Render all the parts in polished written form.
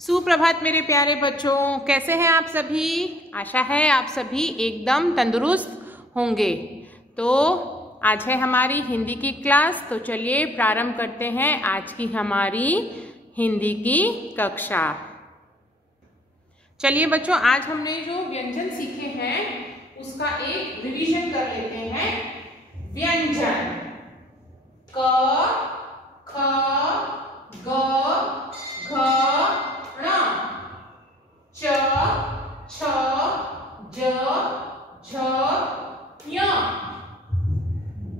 सुप्रभात मेरे प्यारे बच्चों, कैसे हैं आप सभी। आशा है आप सभी एकदम तंदुरुस्त होंगे। तो आज है हमारी हिंदी की क्लास, तो चलिए प्रारंभ करते हैं आज की हमारी हिंदी की कक्षा। चलिए बच्चों, आज हमने जो व्यंजन सीखे हैं उसका एक रिवीजन कर लेते हैं। व्यंजन क, ख, ग, घ, ण, च, छ, ज, झ, ञ,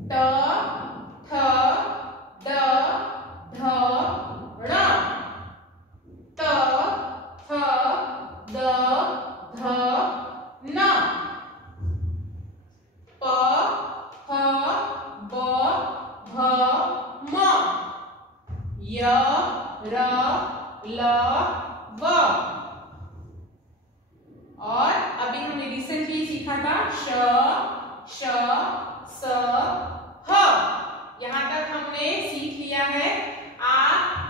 ट, थ, द, ध, ण, त, थ, द, ध, न, प, ह, ब, भ, म, य, र, ल, व। और अभी हमने रिसेंटली सीखा था श, श, स, ह। यहां तक हमने सीख लिया है।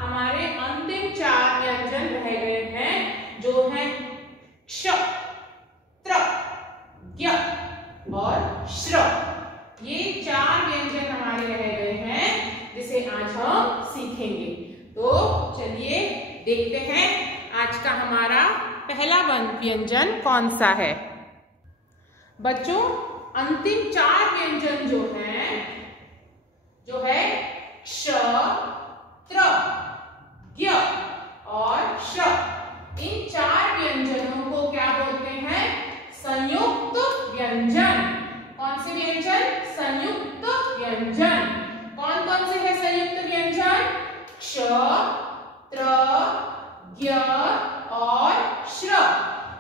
हमारे अंतिम 4 व्यंजन रह गए हैं, जो हैं क्ष, त्र, ज्ञ और श्र। ये 4 व्यंजन हमारे रह गए हैं, जिसे आज हम सीखेंगे। तो चलिए देखते हैं आज का हमारा पहला व्यंजन कौन सा है। बच्चों, अंतिम 4 व्यंजन जो है क्ष, त्र, ज्ञ और श्र। इन 4 व्यंजनों को क्या बोलते हैं? संयुक्त व्यंजन। कौन से व्यंजन? संयुक्त व्यंजन। कौन कौन से है संयुक्त व्यंजन? क्ष, त्र, ज्ञ और श्र।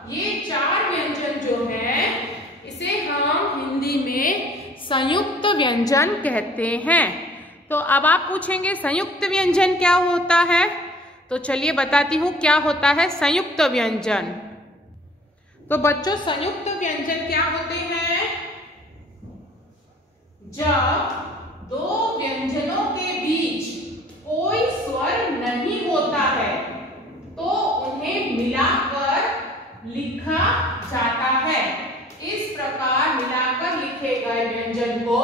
ये 4 व्यंजन जो है, इसे हम हिंदी में संयुक्त व्यंजन कहते हैं। तो अब आप पूछेंगे संयुक्त व्यंजन क्या होता है? तो चलिए बताती हूँ क्या होता है संयुक्त व्यंजन। तो बच्चों, संयुक्त व्यंजन क्या होते हैं? जब 2 व्यंजनों के बीच कोई स्वर नहीं होता है तो उन्हें मिलाकर लिखा जाता है। इस प्रकार मिलाकर लिखे गए व्यंजन को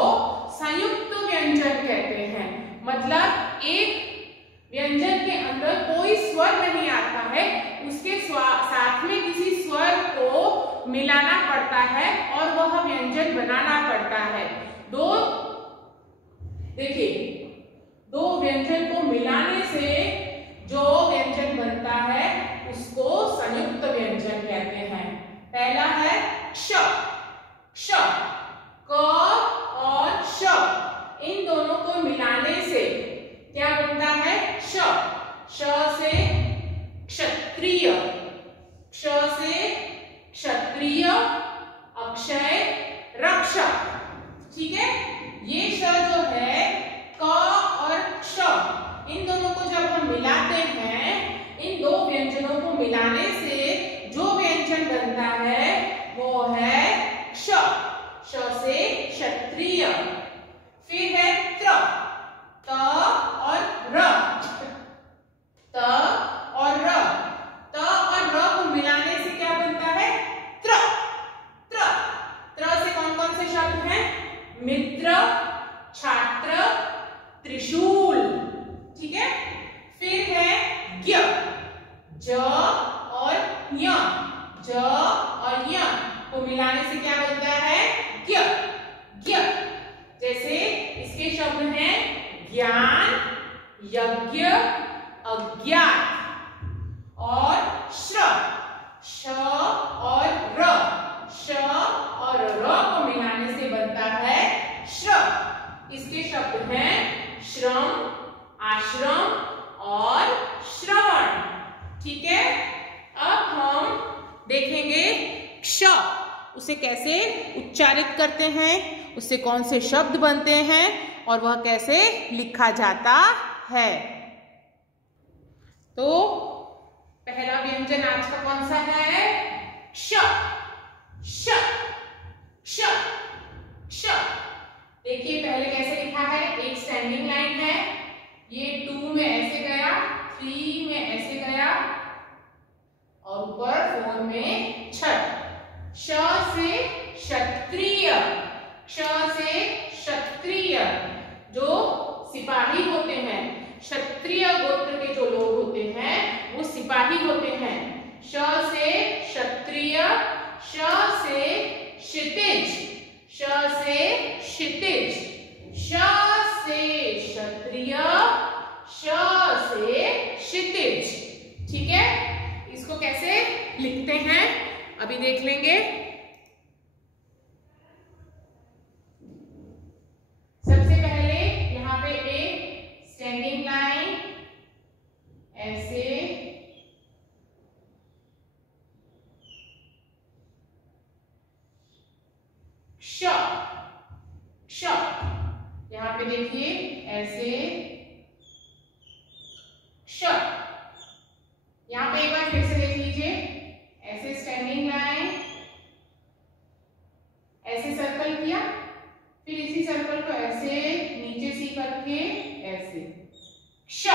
संयुक्त व्यंजन कहते हैं। मतलब एक व्यंजन के अंदर कोई स्वर नहीं आता है, उसके साथ में किसी स्वर को मिलाना पड़ता है और वह व्यंजन बनाना पड़ता है। देखिए, 2 व्यंजन को मिलाने से जो व्यंजन बनता है उसको संयुक्त व्यंजन कहते हैं। पहला है क्ष, क्ष, क और श। इन दोनों को मिलाने से क्या बनता है? श। श से क्षत्रिय, क्ष से क्षत्रिय, अक्षय, रक्षक। ठीक है, ये श जो है क और क्ष, इन दोनों को जब हम मिलाते हैं, इन 2 व्यंजनों को मिलाने से जो व्यंजन बनता है वो है क्ष। श से क्षत्रिय। फिर है त्र, त और र, त और र। त और र को मिलाने से क्या बनता है? त्र, त्र। त्र से कौन कौन से शब्द हैं? मित्र, छात्र, त्रिशूल। ठीक है। फिर है ज्ञ, ज और ञ। ज और ञ को मिलाने से क्या बनता है? ज्ञ, ज्ञ। जैसे इसके शब्द हैं ज्ञान, यज्ञ, अज्ञात और श्र। श और र, श और र को मिलाने से बनता है श्र। इसके शब्द हैं श्रम, आश्रम और श्रवण। ठीक है। अब हम देखेंगे क्ष, उसे कैसे उच्चारित करते हैं, उससे कौन से शब्द बनते हैं और वह कैसे लिखा जाता है। तो पहला व्यंजन आज का कौन सा है? क्ष, श, क्ष, क्ष। देखिए पहले कैसे लिखा है। एक स्टैंडिंग लाइन है, ये 2 में ऐसे गया, 3 में ऐसे गया, सिपाही होते हैं। श से क्षत्रिय, श से क्षितिज, श से क्षितिज, श से क्षत्रिय, श से क्षितिज। ठीक है, इसको कैसे लिखते हैं अभी देख लेंगे। सबसे पहले यहाँ पे एक स्टैंडिंग लाइन ऐसे, क्ष, क्ष, यहाँ पे देखिए ऐसे क्ष। यहाँ पे एक बार फिर से देख लीजिए, ऐसे स्टैंडिंग लाइन, ऐसे सर्कल किया, फिर इसी सर्कल को ऐसे नीचे सी करके ऐसे क्ष।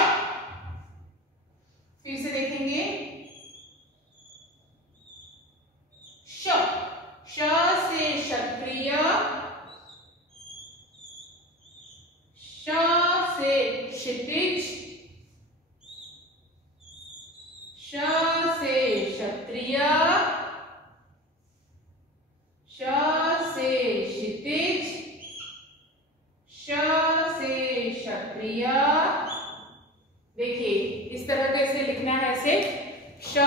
फिर से देखेंगे श, श से क्षत्रिय, श से क्षितिज, श से क्षत्रिय, श से क्षितिज, श से क्षत्रिय। देखिए इस तरह कैसे लिखना है, ऐसे श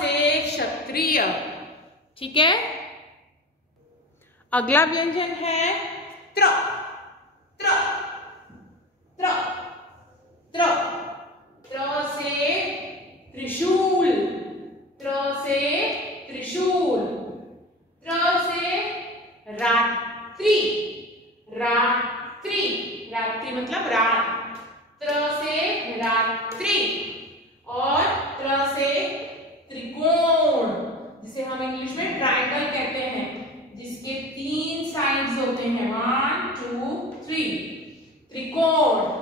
से क्षत्रिय। ठीक है, अगला व्यंजन है त्र, त्र, त्र, त्र, त्र से त्रिशूल, त्र से त्रिशूल, त्र से रात्रि, रात्रि, रात्रि मतलब रात, त्र से रात्रि। और त्र से त्रिकोण, जिसे हम इंग्लिश में ट्रायंगल कहते हैं, जिसके 3 साइड्स होते हैं, 1 2 3, त्रिकोण।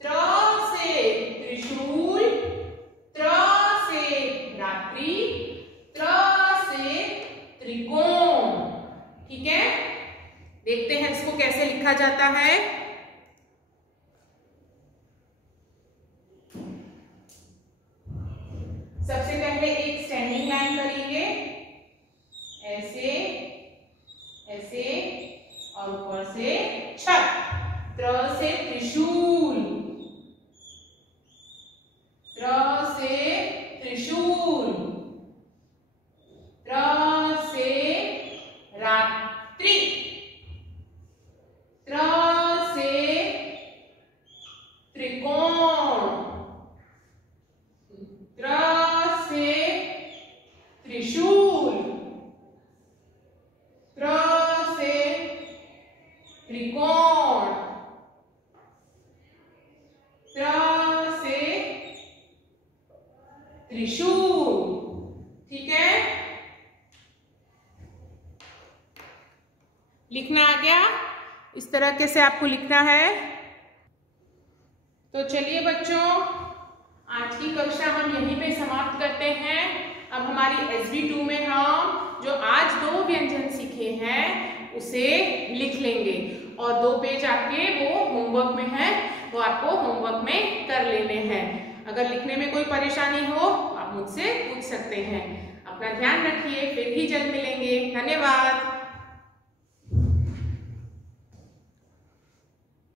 त्र से त्रिशूल, त्र से रात्रि, त्र से त्रिकोण। ठीक है, देखते हैं इसको कैसे लिखा जाता है। सबसे पहले एक स्टैंडिंग लाइन करेंगे ऐसे, ऐसे, और ऊपर से छत। त्र से त्रिशूल, त्र से त्रिशूल, त्र से रात्रि, त्र से त्रिकोण, त्र से त्रिशूल, त्र से त्रिकोण, त्र से त्रिशूल। ठीक है, लिखना आ गया, इस तरह के से आपको लिखना है। तो चलिए बच्चों, आज की कक्षा हम यहीं पे समाप्त करते हैं। अब हमारी SB2 में हम जो आज 2 व्यंजन सीखे हैं उसे लिख लेंगे, और 2 पेज आपके वो होमवर्क में है, वो आपको होमवर्क में कर लेने हैं। अगर लिखने में कोई परेशानी हो आप मुझसे पूछ सकते हैं। अपना ध्यान रखिए, फिर ही जल्द मिलेंगे। धन्यवाद।